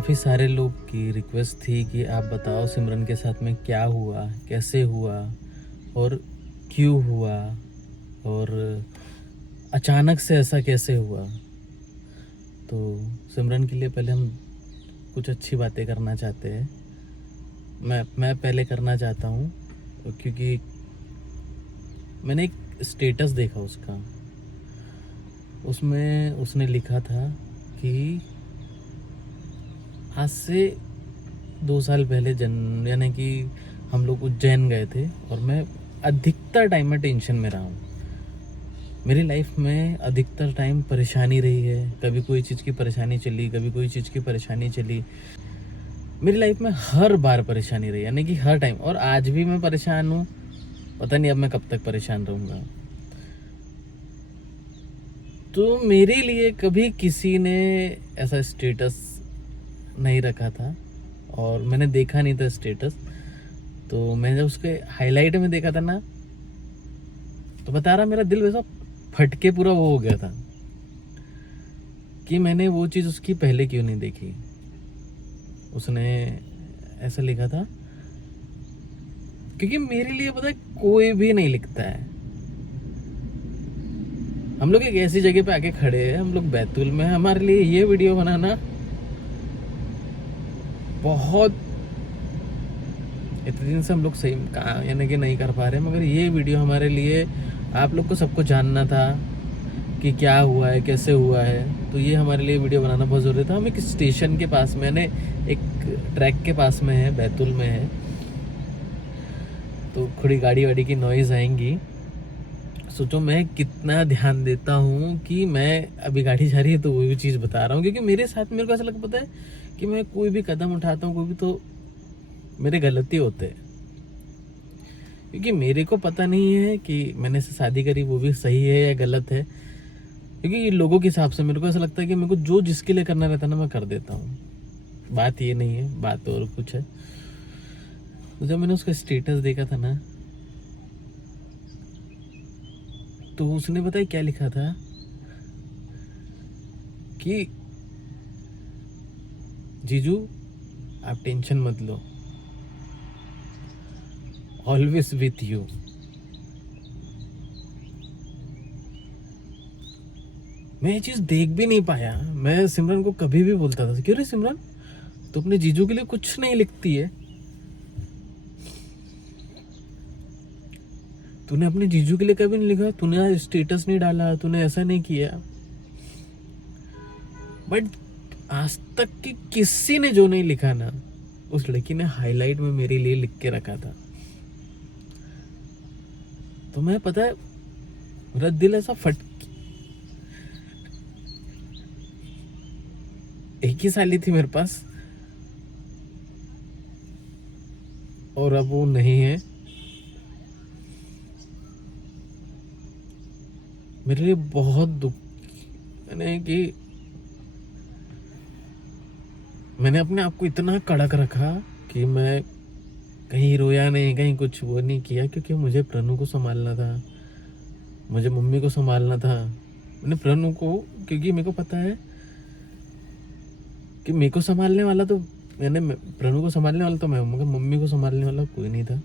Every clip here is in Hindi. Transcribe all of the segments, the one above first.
काफ़ी सारे लोग की रिक्वेस्ट थी कि आप बताओ सिमरन के साथ में क्या हुआ, कैसे हुआ और क्यों हुआ और अचानक से ऐसा कैसे हुआ। तो सिमरन के लिए पहले हम कुछ अच्छी बातें करना चाहते हैं। मैं पहले करना चाहता हूँ क्योंकि मैंने एक स्टेटस देखा उसका। उसमें उसने लिखा था कि आज से 2 साल पहले यानी कि हम लोग उज्जैन गए थे और मैं अधिकतर टाइम में टेंशन में रहा हूँ। मेरी लाइफ में अधिकतर टाइम परेशानी रही है। कभी कोई चीज़ की परेशानी चली, कभी कोई चीज़ की परेशानी चली। मेरी लाइफ में हर बार परेशानी रही, यानी कि हर टाइम। और आज भी मैं परेशान हूँ। पता नहीं अब मैं कब तक परेशान रहूँगा। तो मेरे लिए कभी किसी ने ऐसा स्टेटस नहीं रखा था और मैंने देखा नहीं था स्टेटस। तो मैंने जब उसके हाईलाइट में देखा था ना, तो बता रहा मेरा दिल वैसा फटके पूरा वो हो गया था कि मैंने वो चीज़ उसकी पहले क्यों नहीं देखी। उसने ऐसा लिखा था क्योंकि मेरे लिए पता है कोई भी नहीं लिखता है। हम लोग एक ऐसी जगह पे आके खड़े हैं, हम लोग बैतूल में, हमारे लिए ये वीडियो बनाना बहुत, इतने दिन से हम लोग सही यानी कि नहीं कर पा रहे, मगर ये वीडियो हमारे लिए, आप लोग को सबको जानना था कि क्या हुआ है, कैसे हुआ है। तो ये हमारे लिए वीडियो बनाना बहुत ज़रूरी था। हम एक स्टेशन के पास में, यानी एक ट्रैक के पास में है, बैतूल में है। तो थोड़ी गाड़ी वाड़ी की नॉइज़ आएंगी। सोचो मैं कितना ध्यान देता हूँ कि मैं अभी गाड़ी जा रही है तो वो भी चीज़ बता रहा हूँ, क्योंकि मेरे साथ मेरे को ऐसा लगता है कि मैं कोई भी कदम उठाता हूँ कोई भी, तो मेरे गलती होते हैं। क्योंकि मेरे को पता नहीं है कि मैंने इससे शादी करी वो भी सही है या गलत है। क्योंकि लोगों के हिसाब से मेरे को ऐसा लगता है कि मेरे को जो जिसके लिए करना रहता है ना, मैं कर देता हूँ। बात ये नहीं है, बात और कुछ है। तो जब मैंने उसका स्टेटस देखा था ना, तो उसने बताया क्या लिखा था कि जीजू आप टेंशन मत लो, ऑलवेज विथ यू। मैं ये चीज़ देख भी नहीं पाया। मैं सिमरन को कभी भी बोलता था, क्यों रे सिमरन तो अपने जीजू के लिए कुछ नहीं लिखती है, तूने अपने जीजू के लिए कभी नहीं लिखा, तूने आज स्टेटस नहीं डाला, तूने ऐसा नहीं किया। बट आज तक कि किसी ने जो नहीं लिखा ना, उस लड़की ने हाईलाइट में मेरे लिए लिख के रखा था। तो मैं, पता है, मेरा दिल ऐसा एक ही साली थी मेरे पास और अब वो नहीं है। मेरे लिए बहुत दुख, मैंने कि मैंने अपने आप को इतना कड़क रखा कि मैं कहीं रोया नहीं, कहीं कुछ वो नहीं किया, क्योंकि मुझे प्रणु को संभालना था, मुझे मम्मी को संभालना था। मैंने प्रणु को, क्योंकि मेरे को पता है कि मेरे को संभालने वाला तो, मैंने प्रणु को संभालने वाला तो मैं, मगर मम्मी को संभालने वाला कोई नहीं था।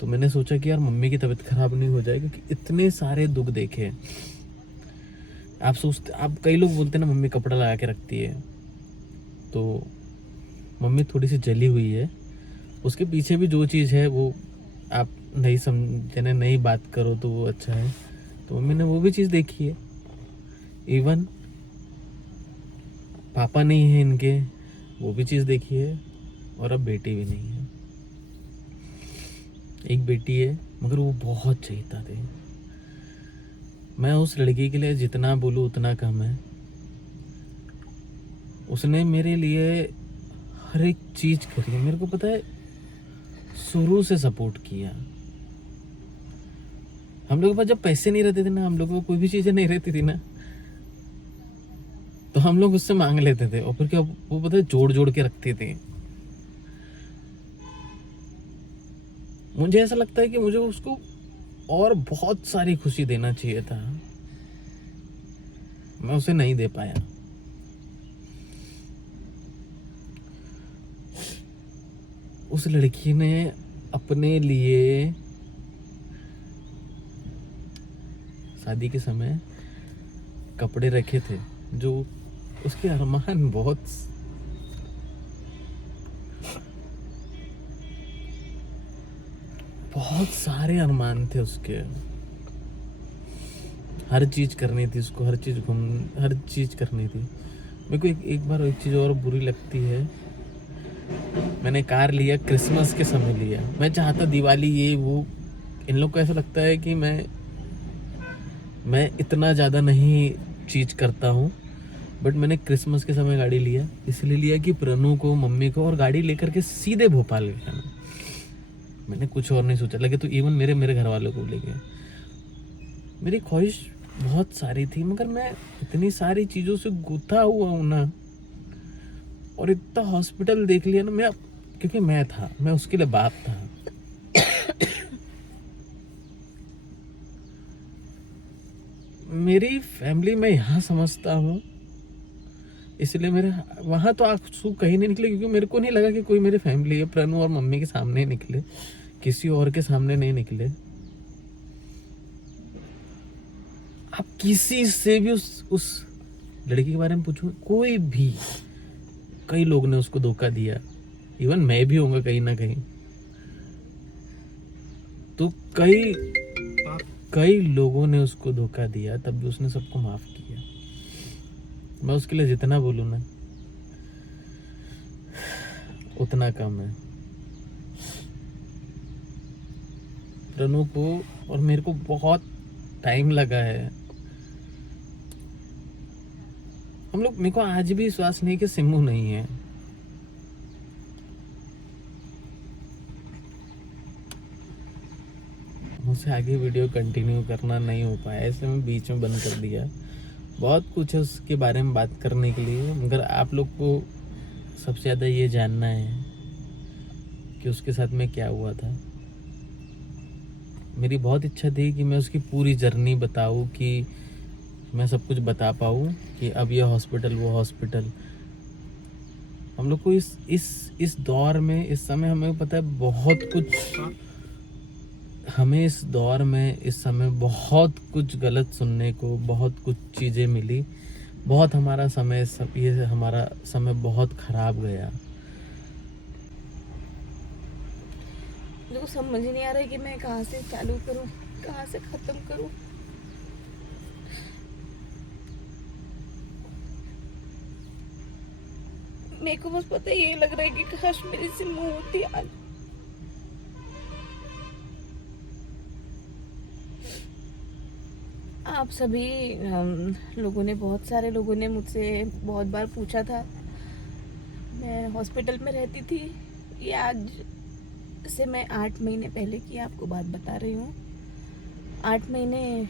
तो मैंने सोचा कि यार मम्मी की तबीयत खराब नहीं हो जाए, क्योंकि इतने सारे दुख देखे। आप सोचते, आप कई लोग बोलते हैं ना मम्मी कपड़ा लगा के रखती है, तो मम्मी थोड़ी सी जली हुई है। उसके पीछे भी जो चीज़ है वो आप नहीं समझने, नहीं बात करो तो वो अच्छा है। तो मम्मी ने वो भी चीज़ देखी है। इवन पापा नहीं है इनके, वो भी चीज़ देखी है। और अब बेटी भी नहीं है, एक बेटी है, मगर वो बहुत चहीता थे। मैं उस लड़की के लिए जितना बोलूँ उतना कम है। उसने मेरे लिए हर एक चीज़ करी है। मेरे को पता है, शुरू से सपोर्ट किया। हम लोग के पास जब पैसे नहीं रहते थे ना, हम लोग को कोई भी चीज़ें नहीं रहती थी ना, तो हम लोग उससे मांग लेते थे और फिर क्या, वो पता है जोड़ जोड़ के रखते थे। मुझे ऐसा लगता है कि मुझे उसको और बहुत सारी खुशी देना चाहिए था, मैं उसे नहीं दे पाया। उस लड़की ने अपने लिए शादी के समय कपड़े रखे थे जो उसके अरमान बहुत सारे अरमान थे उसके। हर चीज करनी थी उसको, हर चीज करनी थी। मेरे को एक बार एक चीज और बुरी लगती है, मैंने कार लिया क्रिसमस के समय लिया। मैं चाहता दिवाली ये वो, इन लोग को ऐसा लगता है कि मैं इतना ज़्यादा नहीं चीज करता हूँ, बट मैंने क्रिसमस के समय गाड़ी लिया, इसलिए लिया कि प्रनु को, मम्मी को, और गाड़ी लेकर के सीधे भोपाल गया। मैंने कुछ और नहीं सोचा, लगे तो इवन मेरे घर वालों को ले गए। मेरी ख्वाहिश बहुत सारी थी, मगर मैं इतनी सारी चीज़ों से गुथा हुआ हूँ ना, और इतना हॉस्पिटल देख लिया ना क्योंकि मैं उसके लिए बाप था। मेरी फैमिली मैं यहाँ समझता हूँ, इसलिए मेरे वहाँ तो आंसू कहीं नहीं निकले, क्योंकि मेरे को नहीं लगा कि कोई मेरी फैमिली है। प्रनु और मम्मी के सामने निकले, किसी और के सामने नहीं निकले। आप किसी से भी उस लड़की के बारे में पूछो, कोई भी, कई लोग ने उसको धोखा दिया, इवन मैं भी होऊंगा कहीं ना कहीं। तो कई लोगों ने उसको धोखा दिया, तब भी उसने सबको माफ किया। मैं उसके लिए जितना बोलूँ ना उतना कम है। प्रनु को और मेरे को बहुत टाइम लगा है। हम लोग, मेरे को आज भी विश्वास नहीं कि सिम्मू नहीं है। मुझसे आगे वीडियो कंटिन्यू करना नहीं हो पाया, इसलिए मैं बीच में बंद कर दिया। बहुत कुछ है उसके बारे में बात करने के लिए, मगर आप लोग को सबसे ज़्यादा ये जानना है कि उसके साथ में क्या हुआ था। मेरी बहुत इच्छा थी कि मैं उसकी पूरी जर्नी बताऊं, कि मैं सब कुछ बता पाऊँ कि अब ये हॉस्पिटल, वो हॉस्पिटल। हम लोग को इस दौर में, इस समय हमें पता है बहुत कुछ, हमें इस दौर में इस समय बहुत कुछ गलत सुनने को, बहुत कुछ चीज़ें मिली। बहुत हमारा समय, ये हमारा समय बहुत खराब गया। मुझे को समझ ही नहीं आ रहा है कि मैं कहाँ से चालू करूँ, कहाँ से खत्म करूँ। मेरे को बस पता है, ये लग रहा है कि काश मेरी सिम्मू होती आज। आप सभी लोगों ने, बहुत सारे लोगों ने मुझसे बहुत बार पूछा था। मैं हॉस्पिटल में रहती थी, ये आज से मैं 8 महीने पहले की आपको बात बता रही हूँ। 8 महीने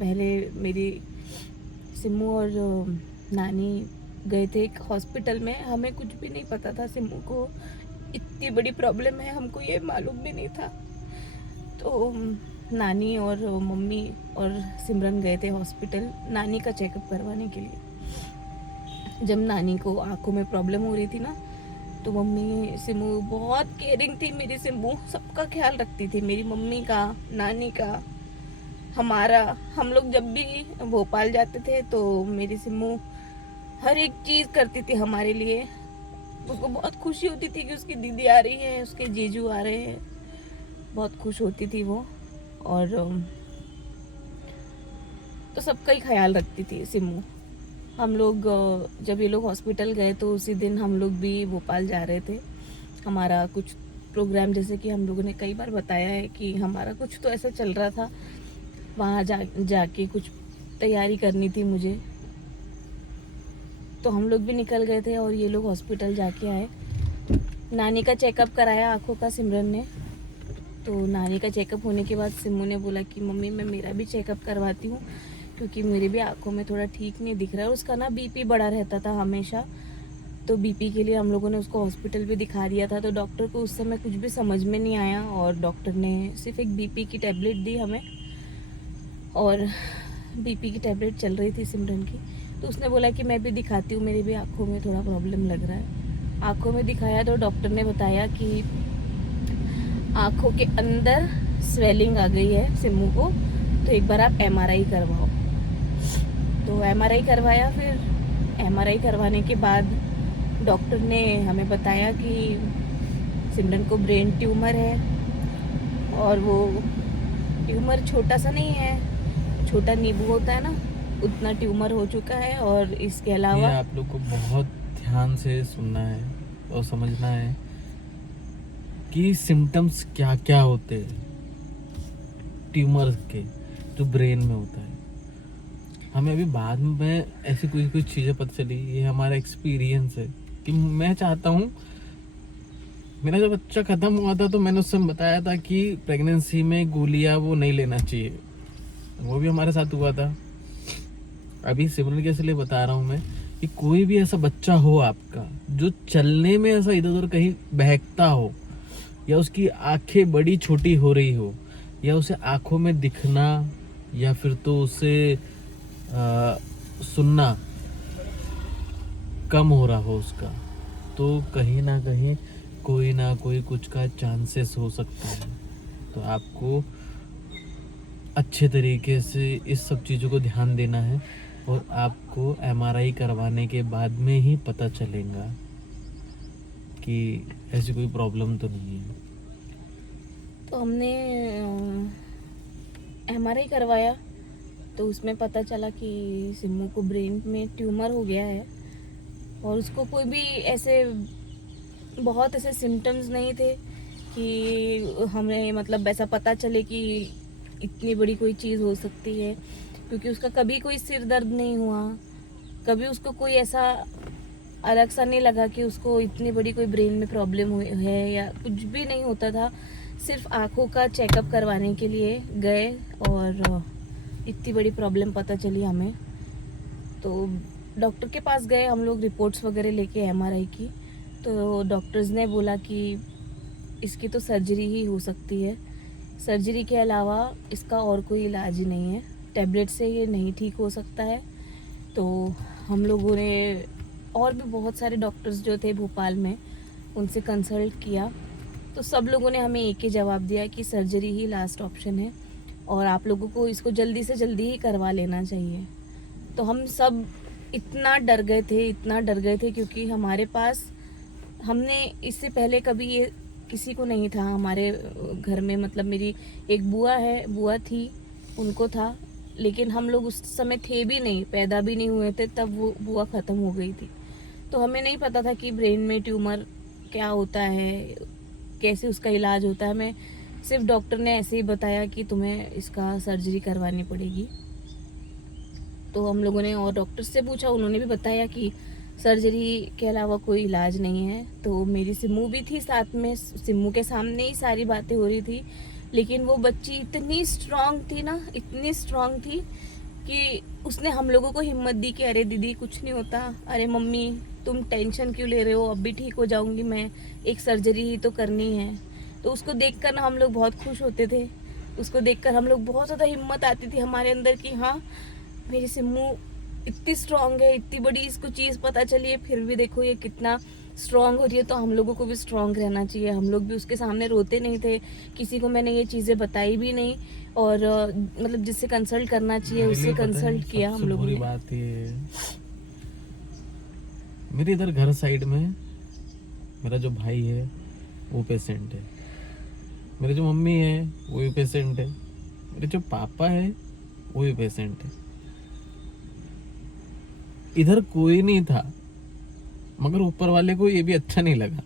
पहले मेरी सिम्मू और नानी गए थे एक हॉस्पिटल में। हमें कुछ भी नहीं पता था सिम्मू को इतनी बड़ी प्रॉब्लम है, हमको ये मालूम भी नहीं था। तो नानी और मम्मी और सिमरन गए थे हॉस्पिटल नानी का चेकअप करवाने के लिए। जब नानी को आंखों में प्रॉब्लम हो रही थी ना, तो मम्मी सिम्मू बहुत केयरिंग थी। मेरी सिम्मू सबका ख्याल रखती थी, मेरी मम्मी का, नानी का, हमारा। हम लोग जब भी भोपाल जाते थे तो मेरी सिम्मू हर एक चीज़ करती थी हमारे लिए। उसको बहुत खुशी होती थी कि उसकी दीदी आ रही है, उसके जीजू आ रहे हैं, बहुत खुश होती थी वो। और तो सबका ही ख्याल रखती थी सिम्मू। हम लोग जब ये लोग हॉस्पिटल गए तो उसी दिन हम लोग भी भोपाल जा रहे थे। हमारा कुछ प्रोग्राम, जैसे कि हम लोगों ने कई बार बताया है कि हमारा कुछ तो ऐसा चल रहा था, वहाँ जाके कुछ तैयारी करनी थी मुझे। तो हम लोग भी निकल गए थे और ये लोग हॉस्पिटल जाके आए। नानी का चेकअप कराया आँखों का सिमरन ने। तो नानी का चेकअप होने के बाद सिम्मू ने बोला कि मम्मी मैं मेरा भी चेकअप करवाती हूँ, क्योंकि मेरे भी आँखों में थोड़ा ठीक नहीं दिख रहा है। उसका ना बीपी बढ़ा रहता था हमेशा, तो बीपी के लिए हम लोगों ने उसको हॉस्पिटल भी दिखा दिया था। तो डॉक्टर को उस समय कुछ भी समझ में नहीं आया, और डॉक्टर ने सिर्फ एक बीपी की टैबलेट दी हमें, और बीपी की टैबलेट चल रही थी सिमरन की। तो उसने बोला कि मैं भी दिखाती हूँ, मेरी भी आँखों में थोड़ा प्रॉब्लम लग रहा है। आंखों में दिखाया तो डॉक्टर ने बताया कि आंखों के अंदर स्वेलिंग आ गई है सिम्मू को, तो एक बार आप एमआरआई करवाओ। तो एमआरआई करवाया। फिर एमआरआई करवाने के बाद डॉक्टर ने हमें बताया कि सिमरन को ब्रेन ट्यूमर है, और वो ट्यूमर छोटा सा नहीं है, छोटा नींबू होता है ना, उतना ट्यूमर हो चुका है। और इसके ये अलावा आप लोग को बहुत ध्यान से सुनना है और समझना है कि सिम्टम्स क्या क्या होते हैं ट्यूमर के जो ब्रेन में होता है। हमें अभी बाद में ऐसी कुछ कुछ चीज़ें पता चली, ये हमारा एक्सपीरियंस है कि मैं चाहता हूँ, मेरा जब बच्चा ख़त्म हुआ था तो मैंने उससे बताया था कि प्रेगनेंसी में गोलियाँ वो नहीं लेना चाहिए, वो भी हमारे साथ हुआ था। अभी सिमरन के इसलिए बता रहा हूँ मैं कि कोई भी ऐसा बच्चा हो आपका जो चलने में ऐसा इधर उधर कहीं बहकता हो, या उसकी आंखें बड़ी छोटी हो रही हो, या उसे आंखों में दिखना, या फिर तो उसे सुनना कम हो रहा हो उसका, तो कहीं ना कोई कुछ का चांसेस हो सकता है। तो आपको अच्छे तरीके से इस सब चीज़ों को ध्यान देना है, और आपको एमआरआई करवाने के बाद में ही पता चलेगा कि ऐसी कोई प्रॉब्लम तो नहीं है। तो हमने एमआरआई करवाया, तो उसमें पता चला कि सिम्मू को ब्रेन में ट्यूमर हो गया है, और उसको कोई भी ऐसे बहुत ऐसे सिम्टम्स नहीं थे कि हमें मतलब ऐसा पता चले कि इतनी बड़ी कोई चीज़ हो सकती है, क्योंकि उसका कभी कोई सिर दर्द नहीं हुआ, कभी उसको कोई ऐसा अलग सा नहीं लगा कि उसको इतनी बड़ी कोई ब्रेन में प्रॉब्लम है, या कुछ भी नहीं होता था। सिर्फ आँखों का चेकअप करवाने के लिए गए, और इतनी बड़ी प्रॉब्लम पता चली हमें। तो डॉक्टर के पास गए हम लोग, रिपोर्ट्स वगैरह लेके एमआरआई की। तो डॉक्टर्स ने बोला कि इसकी तो सर्जरी ही हो सकती है, सर्जरी के अलावा इसका और कोई इलाज नहीं है, टैबलेट से ये नहीं ठीक हो सकता है। तो हम लोगों ने और भी बहुत सारे डॉक्टर्स जो थे भोपाल में, उनसे कंसल्ट किया। तो सब लोगों ने हमें एक ही जवाब दिया कि सर्जरी ही लास्ट ऑप्शन है, और आप लोगों को इसको जल्दी से जल्दी ही करवा लेना चाहिए। तो हम सब इतना डर गए थे क्योंकि हमारे पास, हमने इससे पहले कभी ये किसी को नहीं था हमारे घर में, मतलब मेरी एक बुआ थी, उनको था, लेकिन हम लोग उस समय थे भी नहीं, पैदा भी नहीं हुए थे तब वो बुआ ख़त्म हो गई थी। तो हमें नहीं पता था कि ब्रेन में ट्यूमर क्या होता है, कैसे उसका इलाज होता है। हमें सिर्फ डॉक्टर ने ऐसे ही बताया कि तुम्हें इसका सर्जरी करवानी पड़ेगी। तो हम लोगों ने और डॉक्टर से पूछा, उन्होंने भी बताया कि सर्जरी के अलावा कोई इलाज नहीं है। तो मेरी सिम्मू भी थी साथ में, सिम्मू के सामने ही सारी बातें हो रही थी, लेकिन वो बच्ची इतनी स्ट्रांग थी ना, इतनी स्ट्रांग थी कि उसने हम लोगों को हिम्मत दी कि अरे दीदी कुछ नहीं होता, अरे मम्मी तुम टेंशन क्यों ले रहे हो, अब भी ठीक हो जाऊंगी मैं, एक सर्जरी ही तो करनी है। तो उसको देखकर ना हम लोग बहुत खुश होते थे, उसको देखकर हम लोग बहुत ज़्यादा हिम्मत आती थी हमारे अंदर कि हाँ मेरी सिम्मू इतनी स्ट्रांग है, इतनी बड़ी इसको चीज़ पता चली है, फिर भी देखो ये कितना स्ट्रांग हो रही है। तो हम लोगों को भी स्ट्रांग रहना चाहिए। हम लोग भी उसके सामने रोते नहीं थे, किसी को मैंने ये चीज़ें बताई भी नहीं, और मतलब जिससे कंसल्ट करना चाहिए उससे कंसल्ट किया हम लोगों ने। बात ये, मेरे इधर घर साइड में मेरा जो भाई है वो पेशेंट है, मेरे जो मम्मी है वो भी पेशेंट है, मेरे जो पापा है वो भी पेशेंट है। इधर कोई नहीं था, मगर ऊपर वाले को ये भी अच्छा नहीं लगा,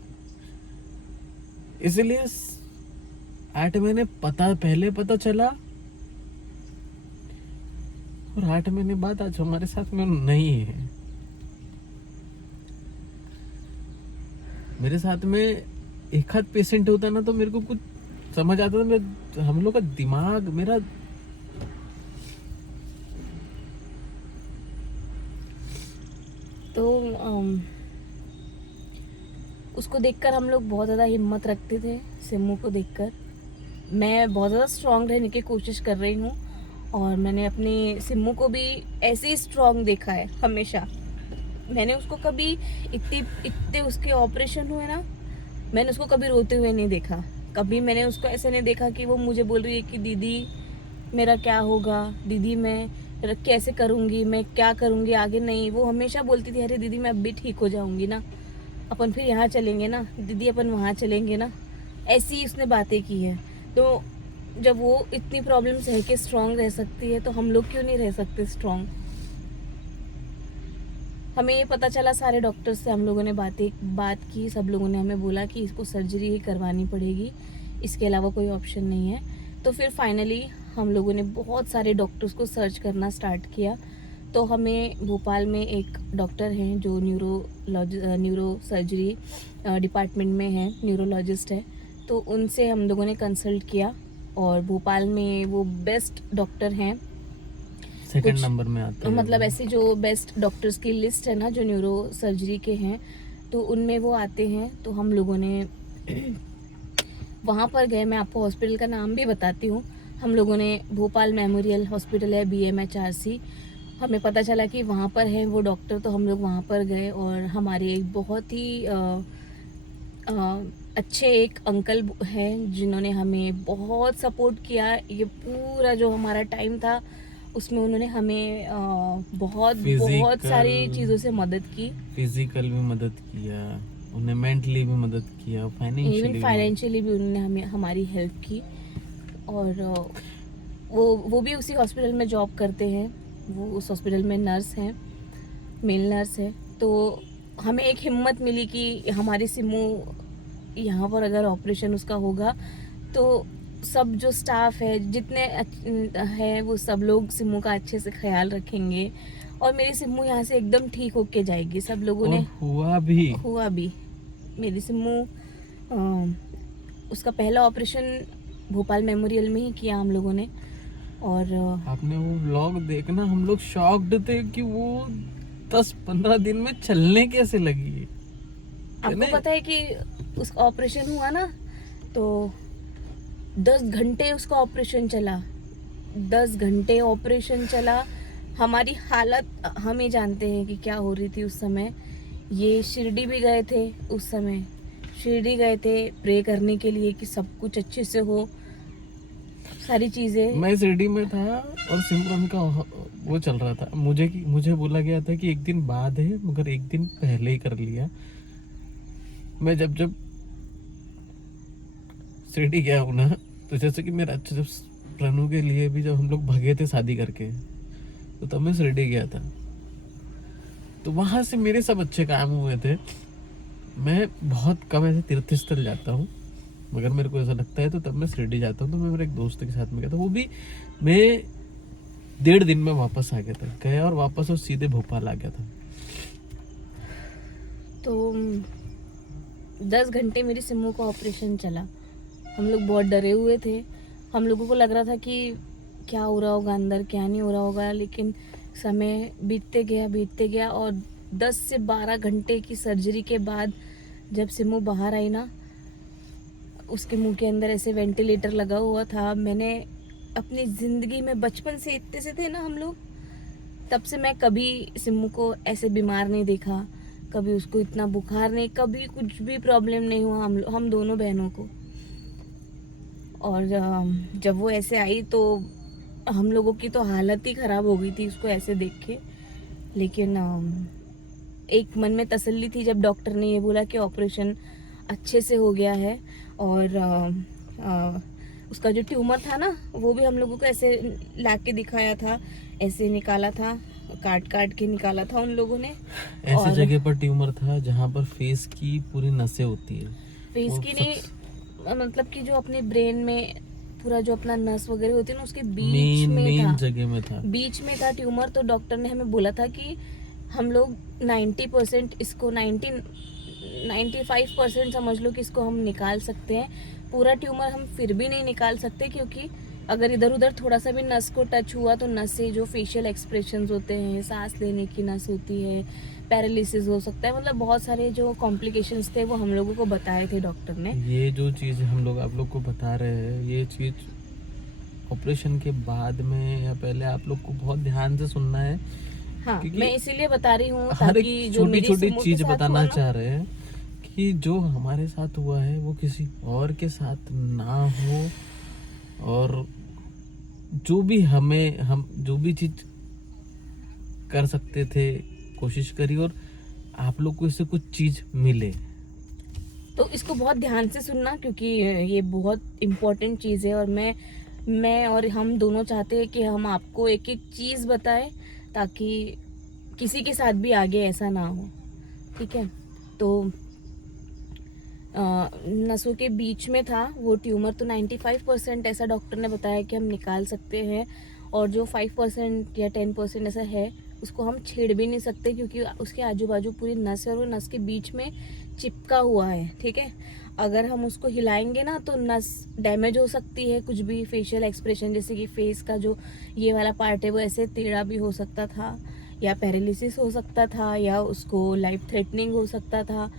इसलिए 8 महीने पहले पता चला, और 8 महीने बाद आज हमारे साथ में नहीं है। मेरे साथ में एक आध पेशेंट होता ना तो मेरे को कुछ समझ आता था, हम लोग का दिमाग मेरा तो उसको देखकर हम लोग बहुत ज़्यादा हिम्मत रखते थे। सिम्मू को देखकर मैं बहुत ज़्यादा स्ट्रांग रहने की कोशिश कर रही हूँ, और मैंने अपनी सिम्मू को भी ऐसे ही स्ट्रांग देखा है हमेशा। मैंने उसको कभी इतने उसके ऑपरेशन हुए ना, मैंने उसको कभी रोते हुए नहीं देखा। कभी मैंने उसको ऐसे नहीं देखा कि वो मुझे बोल रही है कि दीदी मेरा क्या होगा, दीदी मैं कैसे करूँगी, मैं क्या करूँगी आगे। नहीं, वो हमेशा बोलती थी अरे दीदी मैं अब भी ठीक हो जाऊँगी ना, अपन फिर यहाँ चलेंगे ना, दीदी अपन वहाँ चलेंगे ना। ऐसी उसने बातें की है। तो जब वो इतनी प्रॉब्लम सह के स्ट्रांग रह सकती है तो हम लोग क्यों नहीं रह सकते स्ट्रांग। हमें ये पता चला, सारे डॉक्टर्स से हम लोगों ने बात की, सब लोगों ने हमें बोला कि इसको सर्जरी ही करवानी पड़ेगी, इसके अलावा कोई ऑप्शन नहीं है। तो फिर फाइनली हम लोगों ने बहुत सारे डॉक्टर्स को सर्च करना स्टार्ट किया। तो हमें भोपाल में एक डॉक्टर हैं जो न्यूरो सर्जरी डिपार्टमेंट में है, न्यूरोलॉजिस्ट है। तो उनसे हम लोगों ने कंसल्ट किया और भोपाल में वो बेस्ट डॉक्टर हैं। सेकंड नंबर में आते हैं, मतलब ऐसे जो बेस्ट डॉक्टर्स की लिस्ट है ना जो न्यूरो सर्जरी के हैं, तो उनमें वो आते हैं। तो हम लोगों ने वहाँ पर गए। मैं आपको हॉस्पिटल का नाम भी बताती हूँ। हम लोगों ने भोपाल मेमोरियल हॉस्पिटल है, BMHRC, हमें पता चला कि वहाँ पर है वो डॉक्टर। तो हम लोग वहाँ पर गए और हमारे एक बहुत ही अच्छे एक अंकल हैं जिन्होंने हमें बहुत सपोर्ट किया। ये पूरा जो हमारा टाइम था उसमें उन्होंने हमें बहुत सारी चीज़ों से मदद की। फिजिकल भी मदद किया, उन्हें मेंटली भी मदद किया, इवन फाइनेंशियली भी उन्होंने हमें हमारी हेल्प की। और वो भी उसी हॉस्पिटल में जॉब करते हैं। वो उस हॉस्पिटल में नर्स हैं, मेल नर्स है। तो हमें एक हिम्मत मिली कि हमारी सिमू यहाँ पर अगर ऑपरेशन उसका होगा तो सब जो स्टाफ है जितने हैं वो सब लोग सिमू का अच्छे से ख्याल रखेंगे और मेरी सिमू यहाँ से एकदम ठीक होके जाएगी। सब लोगों ने हुआ भी। मेरी सिमू उसका पहला ऑपरेशन भोपाल मेमोरियल में ही किया हम लोगों ने। और आपने वो व्लॉग देखना, हम लोग शॉक्ड थे कि वो 10-15 दिन में चलने कैसे लगी। आपको पता है कि उसका ऑपरेशन हुआ ना तो 10 घंटे उसका ऑपरेशन चला, 10 घंटे ऑपरेशन चला। हमारी हालत हम ही जानते हैं कि क्या हो रही थी उस समय। ये शिरडी भी गए थे उस समय, शिरडी गए थे प्रे करने के लिए कि सब कुछ अच्छे से हो, सारी चीज़ें। मैं शिरडी में था और सिमरन का वो चल रहा था। मुझे बोला गया था कि एक दिन बाद है, मगर एक दिन पहले ही कर लिया। मैं जब शिरडी गया हूँ ना, तो जैसे कि मेरा अच्छा, जब प्रणु के लिए भी जब हम लोग भगे थे शादी करके, तो तब मैं शिरडी गया था। तो वहां से मेरे सब अच्छे काम हुए थे। मैं बहुत कम ऐसे तीर्थ स्थल जाता हूँ, मगर मेरे को ऐसा लगता है तो तब मैं शिरडी जाता हूँ। तो मैं मेरे एक दोस्त के साथ में गया था, वो भी मैं 1.5 दिन में वापस आ गया था। गया और वापस और सीधे भोपाल आ गया था। तो 10 घंटे मेरी सिमू का ऑपरेशन चला। हम लोग बहुत डरे हुए थे। हम लोगों को लग रहा था कि क्या हो रहा होगा अंदर, क्या नहीं हो रहा होगा। लेकिन समय बीतते गया और 10 से 12 घंटे की सर्जरी के बाद जब सिमू बाहर आई ना, उसके मुंह के अंदर ऐसे वेंटिलेटर लगा हुआ था। मैंने अपनी ज़िंदगी में बचपन से इतने से थे ना हम लोग, तब से मैं कभी सिमू को ऐसे बीमार नहीं देखा, कभी उसको इतना बुखार नहीं, कभी कुछ भी प्रॉब्लम नहीं हुआ हम दोनों बहनों को। और जब वो ऐसे आई तो हम लोगों की तो हालत ही ख़राब हो गई थी उसको ऐसे देख के। लेकिन एक मन में तसल्ली थी जब डॉक्टर ने ये बोला कि ऑपरेशन अच्छे से हो गया है। और उसका जो ट्यूमर था ना, वो भी हम लोगों को ऐसे ला के दिखाया था, ऐसे निकाला था, काट के निकाला था उन लोगों ने। ऐसे जगह पर ट्यूमर था जहाँ पर फेस की पूरी नसें होती है। फेस की नहीं, मतलब कि जो अपने ब्रेन में पूरा जो अपना नस वगैरह होती है ना, उसके बीच में जगह में था, बीच में था ट्यूमर। तो डॉक्टर ने हमें बोला था कि हम लोग 90% इसको 95% समझ लो कि इसको हम निकाल सकते हैं। पूरा ट्यूमर हम फिर भी नहीं निकाल सकते, क्योंकि अगर इधर उधर थोड़ा सा भी नस को टच हुआ तो नस से जो फेशियल एक्सप्रेशंस होते हैं, सांस लेने की नस होती है, पैरालिसिस हो सकता है, मतलब बहुत सारे जो कॉम्प्लिकेशंस थे वो हम लोगों को बताए थे डॉक्टर ने। ये जो चीज़ हम लोग आप लोग को बता रहे हैं, ये चीज़ ऑपरेशन के बाद में या पहले आप लोग को बहुत ध्यान से सुनना है। हाँ, क्योंकि मैं इसीलिए बता रही हूँ हर ताकि एक जो छोटी मेरी छोटी सिमू के चीज साथ हुआ बताना ना, चाह रहे हैं कि जो हमारे साथ हुआ है वो किसी और के साथ ना हो, और जो भी हम जो भी चीज कर सकते थे कोशिश करी, और आप लोग को इससे कुछ चीज मिले। तो इसको बहुत ध्यान से सुनना क्योंकि ये बहुत इम्पोर्टेंट चीज़ है। और मैं और हम दोनों चाहते हैं कि हम आपको एक एक चीज़ बताएं ताकि किसी के साथ भी आगे ऐसा ना हो। ठीक है, तो नसों के बीच में था वो ट्यूमर, तो 95% ऐसा डॉक्टर ने बताया कि हम निकाल सकते हैं, और जो 5% या 10% ऐसा है उसको हम छेड़ भी नहीं सकते क्योंकि उसके आजू बाजू पूरी नस है और वो नस के बीच में चिपका हुआ है। ठीक है, अगर हम उसको हिलाएंगे ना तो नस डैमेज हो सकती है, कुछ भी फेशियल एक्सप्रेशन, जैसे कि फेस का जो ये वाला पार्ट है वो ऐसे टेढ़ा भी हो सकता था, या पैरालिसिस हो सकता था, या उसको लाइफ थ्रेटनिंग हो सकता था।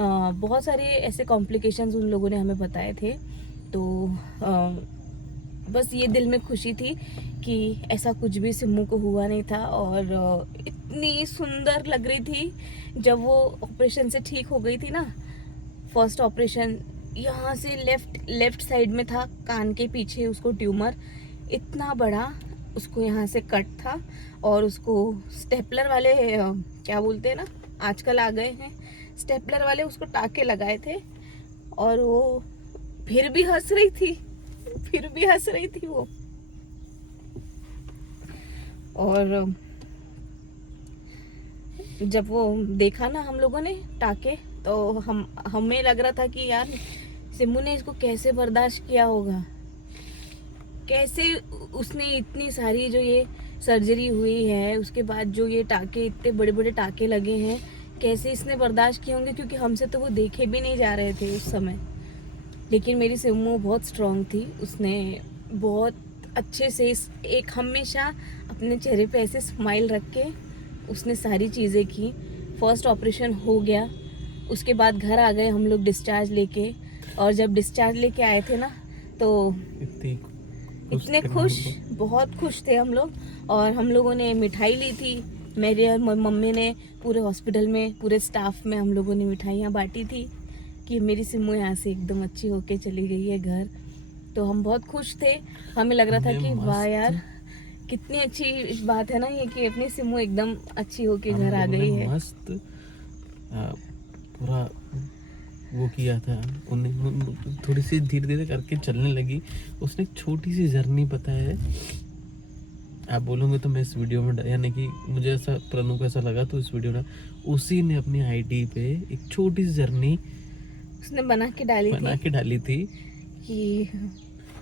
बहुत सारे ऐसे कॉम्प्लिकेशंस उन लोगों ने हमें बताए थे। तो बस ये दिल में खुशी थी कि ऐसा कुछ भी सिम्मू को हुआ नहीं था। और इतनी सुंदर लग रही थी जब वो ऑपरेशन से ठीक हो गई थी ना। फर्स्ट ऑपरेशन यहाँ से लेफ्ट साइड में था, कान के पीछे उसको ट्यूमर इतना बड़ा, उसको यहाँ से कट था, और उसको स्टेपलर वाले क्या बोलते हैं ना, आजकल आ गए हैं स्टेपलर वाले, उसको टाके लगाए थे। और वो फिर भी हंस रही थी वो। और जब वो देखा ना हम लोगों ने टाके, तो हमें लग रहा था कि यार सिम्मू ने इसको कैसे बर्दाश्त किया होगा, कैसे उसने इतनी सारी जो ये सर्जरी हुई है उसके बाद जो ये टाके, इतने बड़े बड़े टाके लगे हैं, कैसे इसने बर्दाश्त किए होंगे, क्योंकि हमसे तो वो देखे भी नहीं जा रहे थे उस समय। लेकिन मेरी सिम्मू बहुत स्ट्रांग थी, उसने बहुत अच्छे से एक हमेशा अपने चेहरे पे ऐसे स्माइल रख के उसने सारी चीज़ें की। फर्स्ट ऑपरेशन हो गया, उसके बाद घर आ गए हम लोग डिस्चार्ज लेके। और जब डिस्चार्ज लेके आए थे ना तो इतने खुश, बहुत खुश थे हम लोग। और हम लोगों ने मिठाई ली थी, मेरे और मम्मी ने पूरे हॉस्पिटल में, पूरे स्टाफ में हम लोगों ने मिठाइयाँ बांटी थी कि मेरी सिम्मू यहाँ से एकदम अच्छी होके चली गई है घर। तो हम बहुत खुश थे, हमें लग रहा था कि वाह यार कितनी अच्छी बात है ना ये कि अपनी सिम्मू एकदम अच्छी होके घर आ गई है। मस्त पूरा वो किया था उन्हें, थोड़ी सी धीरे धीरे करके चलने लगी। उसने एक छोटी सी जर्नी, पता है आप बोलोगे तो मैं इस वीडियो में, यानी कि मुझे ऐसा, प्रणु को ऐसा लगा तो इस वीडियो में उसी ने अपनी आईडी पे एक छोटी सी जर्नी उसने बना के डाली थी कि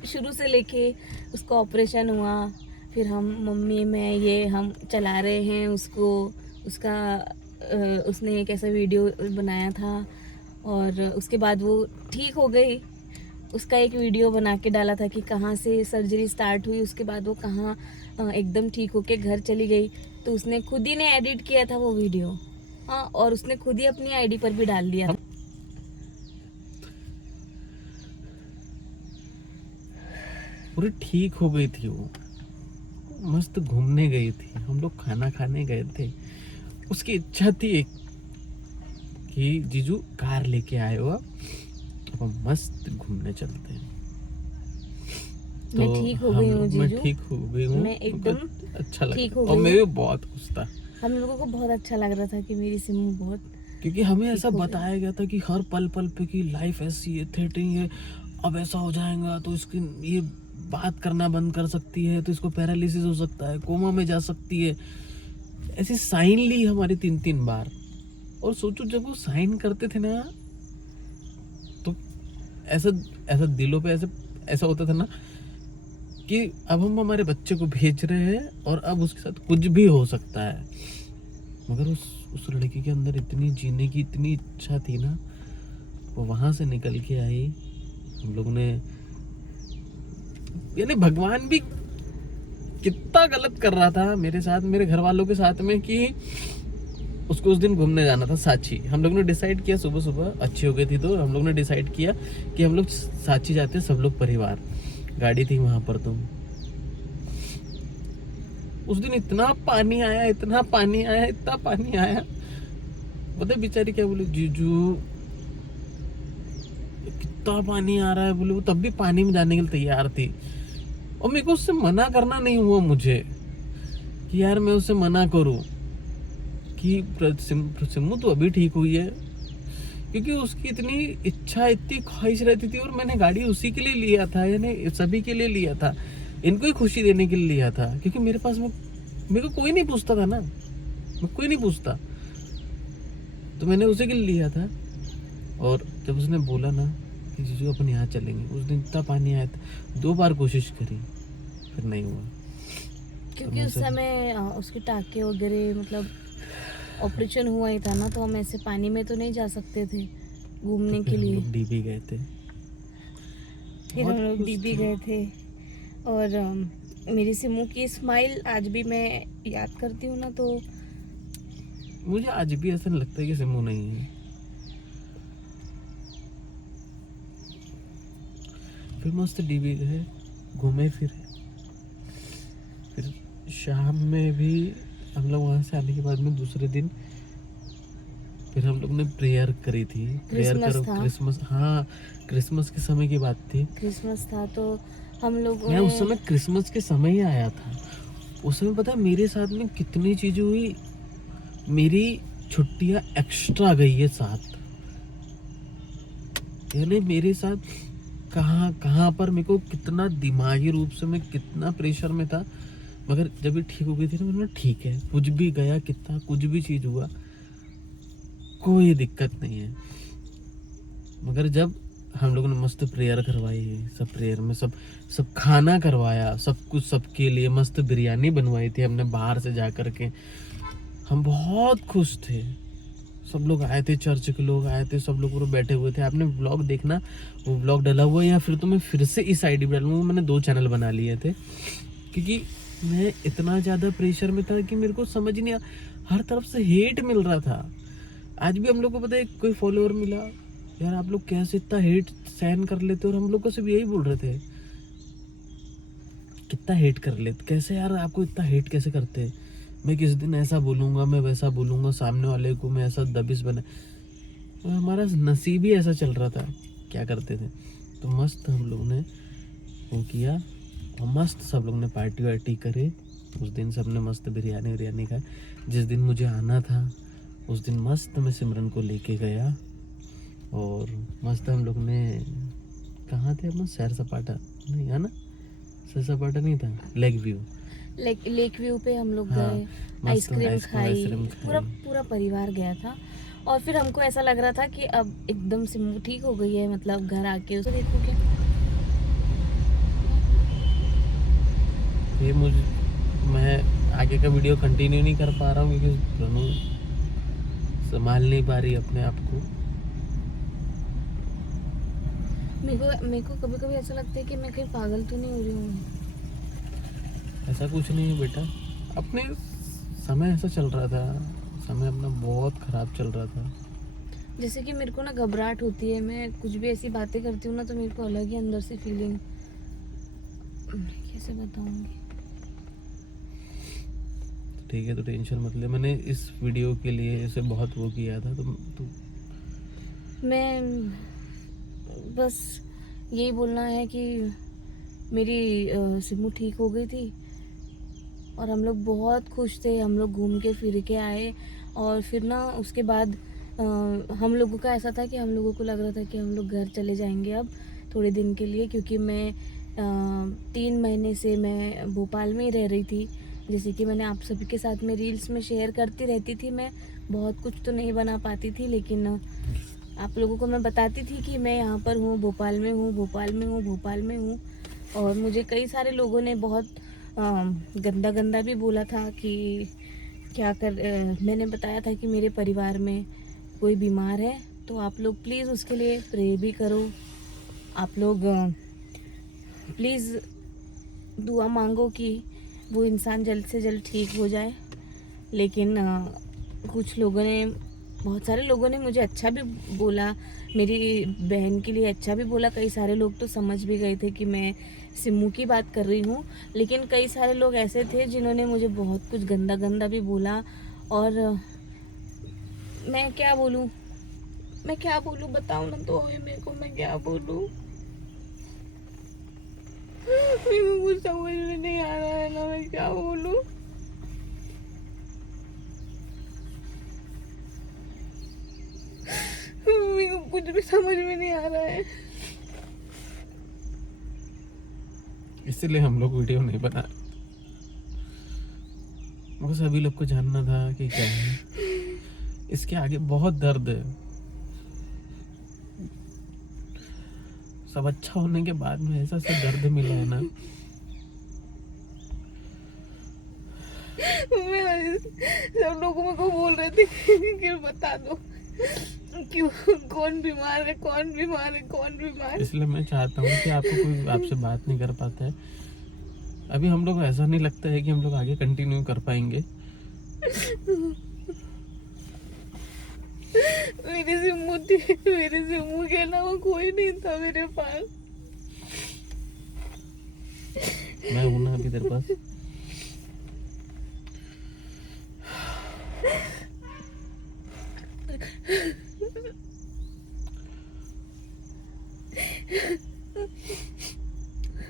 शुरू से लेके उसका ऑपरेशन हुआ, फिर हम मम्मी मैं ये हम चला रहे हैं उसको, उसका उसने एक ऐसा वीडियो बनाया था। और उसके बाद वो ठीक हो गई, उसका एक वीडियो बना के डाला था कि कहाँ से सर्जरी स्टार्ट हुई, उसके बाद वो कहाँ एकदम ठीक होके घर चली गई। तो उसने खुद ही ने एडिट किया था वो वीडियो, हाँ, और उसने खुद ही अपनी आईडी पर भी डाल दिया था। पूरी ठीक हो गई थी वो, मस्त घूमने गई थी, हम लोग खाना खाने गए थे। उसकी इच्छा थी एक कि जीजू कार लेके आए हो, अब हम मस्त घूमने चलते हैं। तो मैं ठीक हो गई हूँ जीजू, मैं ठीक हो गई हूँ, मैं एकदम अच्छा ठीक लगा हो और गई मैं हूँ। भी बहुत खुश था, हम लोगों को बहुत अच्छा लग रहा था कि मेरी सिम्मू बहुत, क्योंकि हमें ऐसा हो गई। बताया गया था कि हर पल पल पे की लाइफ ऐसी है, थ्रेटनिंग है, अब ऐसा हो जाएगा तो इसकी ये बात करना बंद कर सकती है, तो इसको पैरालिसिस हो सकता है, कोमा में जा सकती है। ऐसी साइन ली हमारी 3-3 बार। और सोचो जब वो साइन करते थे ना तो ऐसा ऐसा दिलों पे ऐसा होता था ना कि अब हम हमारे बच्चे को भेज रहे हैं और अब उसके साथ कुछ भी हो सकता है। मगर उस लड़की के अंदर इतनी जीने की इतनी इच्छा थी ना, वो वहां से निकल के आई। हम लोग ने, यानी भगवान भी कितना गलत कर रहा था मेरे साथ, मेरे घर वालों के साथ में, कि उसको उस दिन घूमने जाना था सांची। हम लोग ने डिसाइड किया, सुबह सुबह अच्छी हो गई थी तो हम लोग ने डिसाइड किया कि हम लोग सांची जाते हैं, सब लोग परिवार, गाड़ी थी वहां पर। उस दिन इतना पानी आया, इतना पानी आया, इतना पानी आया। पता है बेचारी क्या बोले, जीजू कितना पानी आ रहा है बोले। वो तब भी पानी में जाने के लिए तैयार थी, और मेरे को उससे मना करना नहीं हुआ मुझे कि यार मैं उससे मना करूं कि सिम्मू तो अभी ठीक हुई है, क्योंकि उसकी इतनी इच्छा, इतनी ख्वाहिश रहती थी। और मैंने गाड़ी उसी के लिए लिया था, यानी सभी के लिए लिया था, इनको ही खुशी देने के लिए लिया था, क्योंकि मेरे पास में मेरे को कोई नहीं पूछता था ना, कोई नहीं पूछता, तो मैंने उसी के लिए लिया था। और जब उसने बोला ना कि जीजू अपन यहाँ चलेंगे, उस दिन इतना पानी आया था, 2 बार कोशिश करी, फिर नहीं हुआ। क्योंकि उस समय उसके टाके वगैरह मतलब ऑपरेशन हुआ ही था ना, तो हम ऐसे पानी में तो नहीं जा सकते थे घूमने के लिए। डीबी गए थे, फिर हम लोग डीबी गए थे। और मेरी सिमू की स्माइल आज भी मैं याद करती हूँ ना, तो मुझे आज भी ऐसा लगता है कि सिम्मू नहीं है। फिर मस्त डीबी गए, घूमे फिरे। फिर शाम में भी हम लोग वहां से आने के बाद में दूसरे दिन फिर हम लोग ने प्रेयर करी थी। प्रेयर करो, क्रिसमस, हाँ क्रिसमस के समय की बात थी। क्रिसमस था तो हम लोग मैं उस समय क्रिसमस के समय ही आया था। उस समय पता है मेरे साथ में कितनी चीजें हुई, मेरी छुट्टियां एक्स्ट्रा गई है साथ, यानी मेरे साथ कहाँ कहाँ पर मेरे को कितना दिमागी रूप से मैं कितना प्रेशर में था, मगर जब ये ठीक हो गई थी ना, मैंने ठीक है, कुछ भी गया कितना कुछ भी चीज हुआ कोई दिक्कत नहीं है। मगर जब हम लोगों ने मस्त प्रेयर करवाई है, सब प्रेयर में सब सब खाना करवाया, सब कुछ सबके लिए, मस्त बिरयानी बनवाई थी हमने बाहर से जा कर के, हम बहुत खुश थे। सब लोग आए थे, चर्च के लोग आए थे, सब लोग पूरे बैठे हुए थे। आपने ब्लॉग देखना, वो ब्लॉग डला हुआ है, या फिर तो मैं फिर से इस आईडी पे डालूंगा। मैंने 2 चैनल बना लिए थे, क्योंकि मैं इतना ज़्यादा प्रेशर में था कि मेरे को समझ नहीं हर तरफ से हेट मिल रहा था। आज भी हम लोग को पता है, कोई फॉलोअर मिला, यार आप लोग कैसे इतना हेट सहन कर लेते हो, और हम लोग को सिर्फ यही बोल रहे थे कितना हेट कर लेते, कैसे यार आपको इतना हेट कैसे करते हैं। मैं किस दिन ऐसा बोलूँगा, मैं वैसा बोलूँगा, सामने वाले को मैं ऐसा दबिश बना, और हमारा नसीब ही ऐसा चल रहा था, क्या करते थे। तो मस्त हम लोग ने वो किया, और मस्त सब लोग ने पार्टी वार्टी करे। उस दिन सब ने मस्त बिरयानी विरयानी खाए। जिस दिन मुझे आना था उस दिन मस्त मैं सिमरन को लेके गया, और मस्त हम लोग ने, कहाँ थे हम, सैर सपाटा नहीं है ना, सैर सपाटा नहीं था, लेक व्यू पे हम लोग हाँ, गए, मस्त आइसक्रीम खाई, पूरा खाई। पूरा परिवार गया था। और फिर हमको ऐसा लग रहा था कि अब एकदम सिम्मू ठीक हो गई है, मतलब घर आके उसे देखो क्या। ये मैं आगे का वीडियो कंटिन्यू नहीं कर पा रहा हूँ, क्योंकि दोनों संभाल नहीं पा रही अपने आप को। मेरे को कभी कभी ऐसा लगता है कि मैं कहीं पागल तो नहीं हो रही हूँ। ऐसा कुछ नहीं है बेटा, अपने समय ऐसा चल रहा था, समय अपना बहुत खराब चल रहा था। जैसे कि मेरे को ना घबराहट होती है, मैं कुछ भी ऐसी बातें करती हूँ ना, तो मेरे को अलग ही अंदर से फीलिंग, कैसे बताऊंगी। ठीक है, तो टेंशन मत ले, मैंने इस वीडियो के लिए इसे बहुत वो किया था, तो मैं बस यही बोलना है कि मेरी सिमू ठीक हो गई थी, और हम लोग बहुत खुश थे। हम लोग घूम के फिर के आए, और फिर ना उसके बाद हम लोगों का ऐसा था कि हम लोगों को लग रहा था कि हम लोग घर चले जाएंगे अब थोड़े दिन के लिए, क्योंकि मैं 3 महीने से मैं भोपाल में ही रह रही थी। जैसे कि मैंने आप सभी के साथ में रील्स में शेयर करती रहती थी, मैं बहुत कुछ तो नहीं बना पाती थी, लेकिन आप लोगों को मैं बताती थी कि मैं यहाँ पर हूँ, भोपाल में हूँ, भोपाल में हूँ, भोपाल में हूँ। और मुझे कई सारे लोगों ने बहुत गंदा गंदा भी बोला था कि मैंने बताया था कि मेरे परिवार में कोई बीमार है, तो आप लोग प्लीज़ उसके लिए प्रे भी करो। आप लोग प्लीज़ दुआ मांगो कि वो इंसान जल्द से जल्द ठीक हो जाए। लेकिन कुछ लोगों ने बहुत सारे लोगों ने मुझे अच्छा भी बोला, मेरी बहन के लिए अच्छा भी बोला। कई सारे लोग तो समझ भी गए थे कि मैं सिम्मू की बात कर रही हूँ, लेकिन कई सारे लोग ऐसे थे जिन्होंने मुझे बहुत कुछ गंदा गंदा भी बोला। और मैं क्या बोलूँ, बताओ ना तो मेरे को, मैं क्या बोलूँ। मेरे को कुछ समझ में नहीं आ रहा है ना, मैं क्या बोलूँ। मेरे को कुछ भी समझ में नहीं आ रहा है। इसलिए हम लोग वीडियो नहीं बना, मुझे सभी लोग को जानना था कि क्या है, इसके आगे बहुत दर्द है। सब अच्छा होने के बाद में ऐसा सा दर्द मिला है ना। मैं सब लोग मेरे को बोल रहे थे कि बता दो क्यों, कौन बीमार है। इसलिए मैं चाहता हूँ कि आपको कोई आपसे बात नहीं कर पाता है अभी। हम लोग ऐसा नहीं लगता है कि हम लोग आगे कंटिन्यू कर पाएंगे। मेरे सिम्मू के अलावा कोई नहीं था मेरे पास। मैं हूं ना अभी तेरे पास।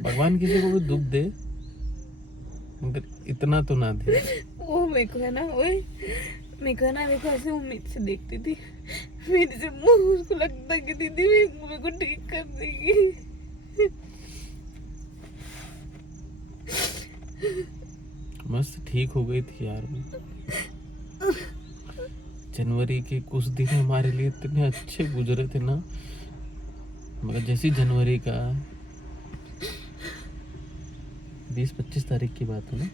भगवान किसी को भी दुख दे मगर इतना तो ना दे। वो मेरे को है ना, मेरे को ऐसे उम्मीद से देखती थी मेरे से, उसको लगता कि दीदी मेरे को ठीक कर देगी। मस्त ठीक हो गई थी यार। जनवरी के कुछ दिन हमारे लिए इतने अच्छे गुजरे थे ना, मगर जैसी जनवरी का 20-25 तारीख की बात है ना,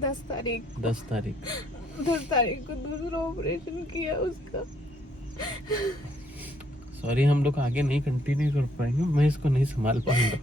10 तारीख 10 तारीख को दूसरा ऑपरेशन किया उसका। सॉरी, हम लोग आगे नहीं कंटिन्यू कर पाएंगे, मैं इसको नहीं संभाल पाऊंगा।